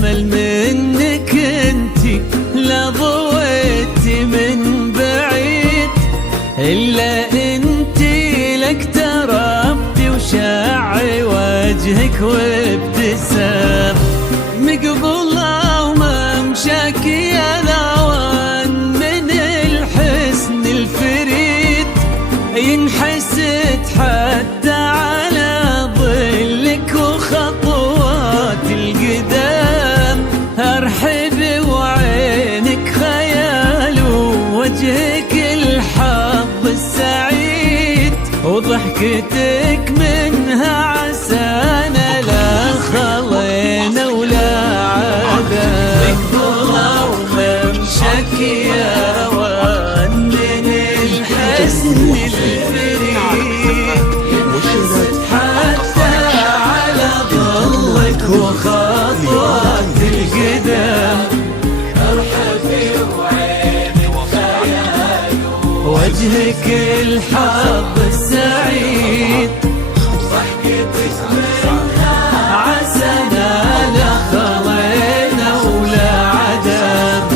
أجمل منك انتي، لا ضويتي من بعيد إلا انتي، لك تربتي وشعي وجهك وابتسام، مقبولة وممشاك يا لوان من الحسن الفريد، ينحسد حتى على ظلك وخطوات القدام، ارحب وعينك خيال ووجهك الحظ السعيد، وضحكتك منها عسانا لا خلينا ولا عذاب، مقبولة وممشاك يا روان من الحسن الفريد، ينحسد حتى على ظلك وخطوات القدام، ارحبي وعينك خيال وجهك الحظ السعيد، ضحكتك منها عسانا لا خلينا ولا عذاب.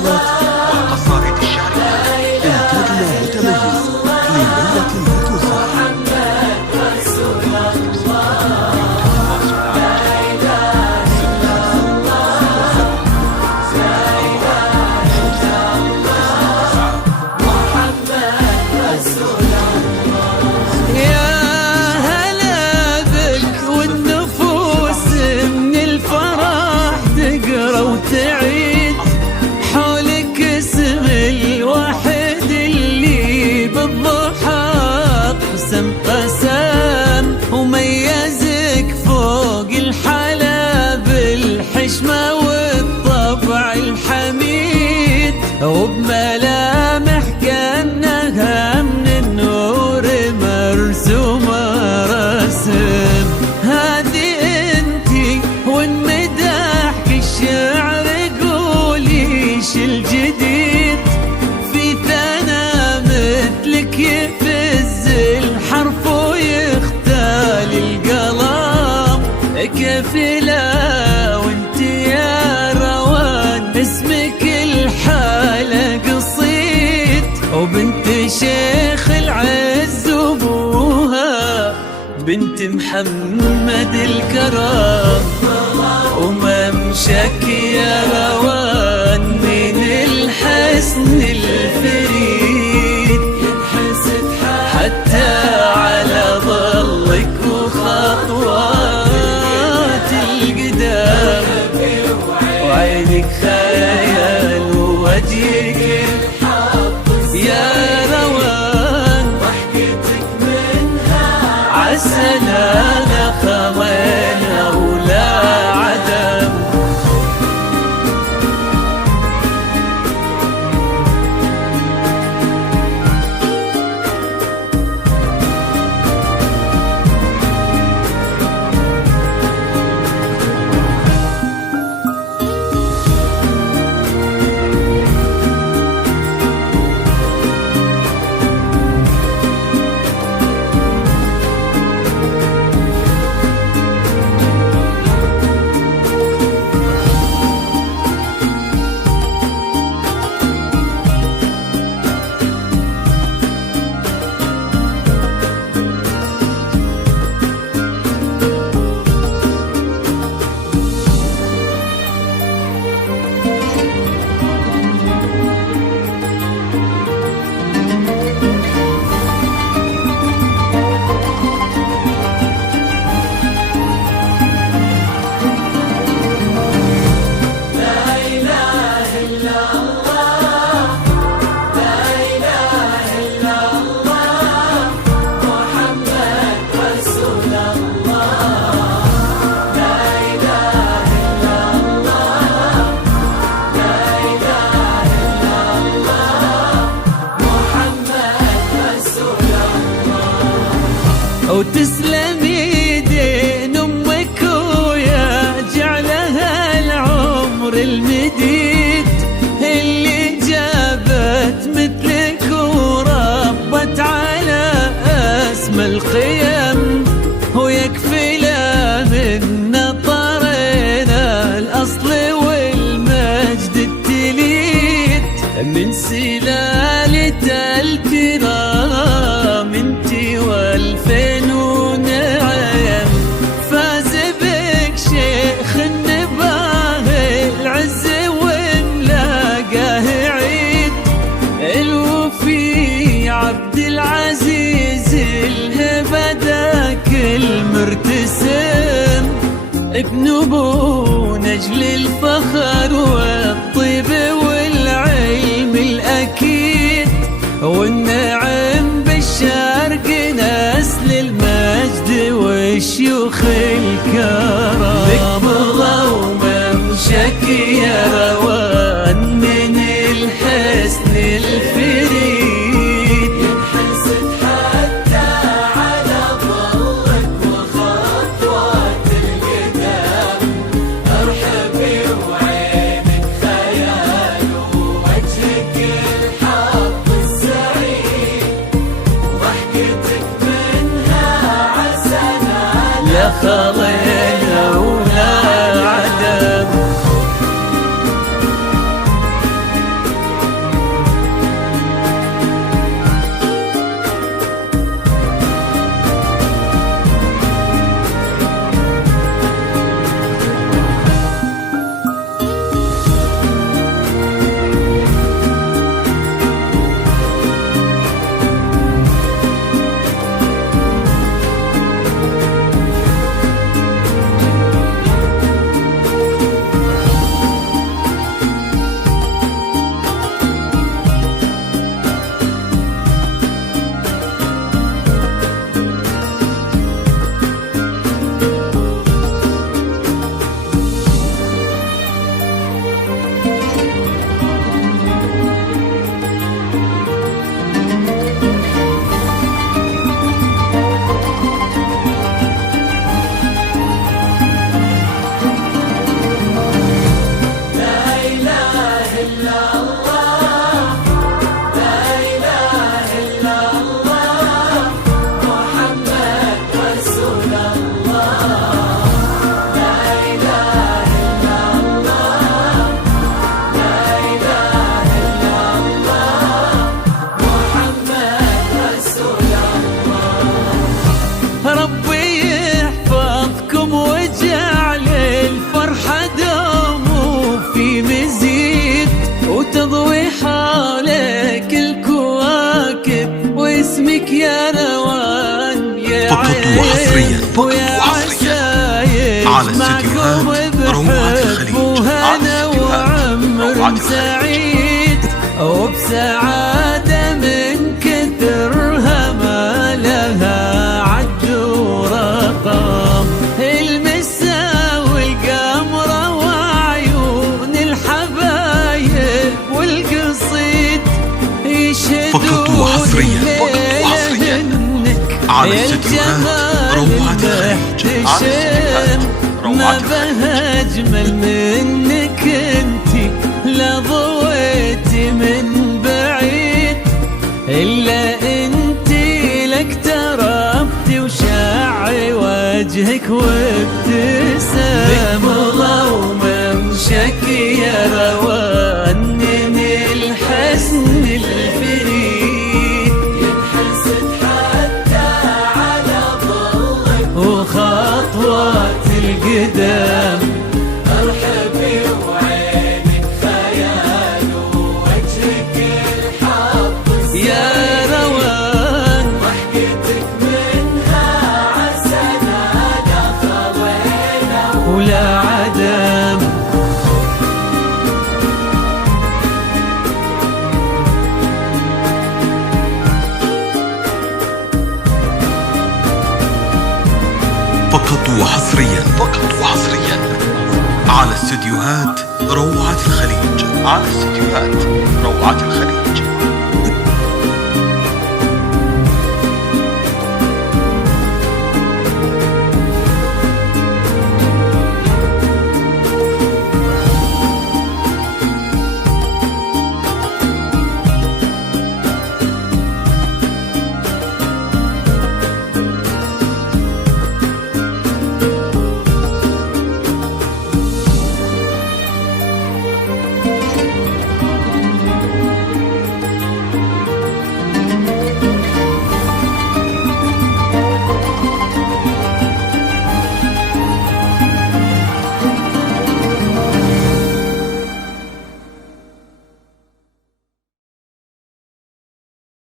والقصائد الشعرية إنتاجنا متميز لليلة لا تنسى. يا هلا بك والنفوس من الفرح تقرا وتعيد، حولك اسم الواحد اللي بالضحى قسم قسم، وميزك فوق الحلا بالحشمة والطبع الحميد، وبملامح كأنها من النور مرسومة رسم، هذه انتي والمداح الشعر قوليش الجديد، في ثنا مثلك يفز الحرف ويختال القلم، كفلا وانتي يا روان اسمك الحالة قصيد، وبنت شيخ العز وابوها بنت محمد الكرام، وممشاك يا روان من الحسن الفريد، ينحسد حتى على ظلك وخطوات القدام، وعينك خيال ووجهك يا روان، ضحكتك منها عسانا لا خلينا ولا عدم. يكفي لا من نطرنا الأصل والمجد التليت من سلالة الكرام انتي والفين ونعم. فاز بك شيخ النباه العز وملاقاه عيد الوفي عبد العزيز الهبة ذاك المرتسم ابن ابو نجل الفخر والطيب والعلم الأكيد والنعم بالشرق نسل المجد والشيوخ الكرام. بك مضى وممشك يا روان من الحسن الفريد ينحسد حتى على ظلك وخطوات القدام. ارحبي وعينك خيال ووجهك الحظ السعيد ضحكتك منها عسنا لا خلينا ولا عدم. ربي يحفظكم وجعل الفرحة دوم في مزيد وتضوي حالك الكواكب واسمك يا روان يا عين ويا عساير على استديوهات روعة الخليج وهنا وعمر سعيد وبسعادة من كثرها ما لها عد ورقم. المسا والقمرة وعيون الحبايب والقصيد يشهدون حصريا على استديوهات روعة الخليج. ما بها أجمل منك انتي لا ضويتي من بعيد إلا انتي لاقتربتي وشعي وجهك وابتسام. بك مضى وممشك يا روان من الحسن الفريد ينحسد حتى على ظلك وخطوات القدام. ارحبي وعينك خيال ووجهك الحظ يا روان ضحكتك منها عسنا لا خلينا ولا عدم. فقط وحصريا على استديوهات روعة الخليج.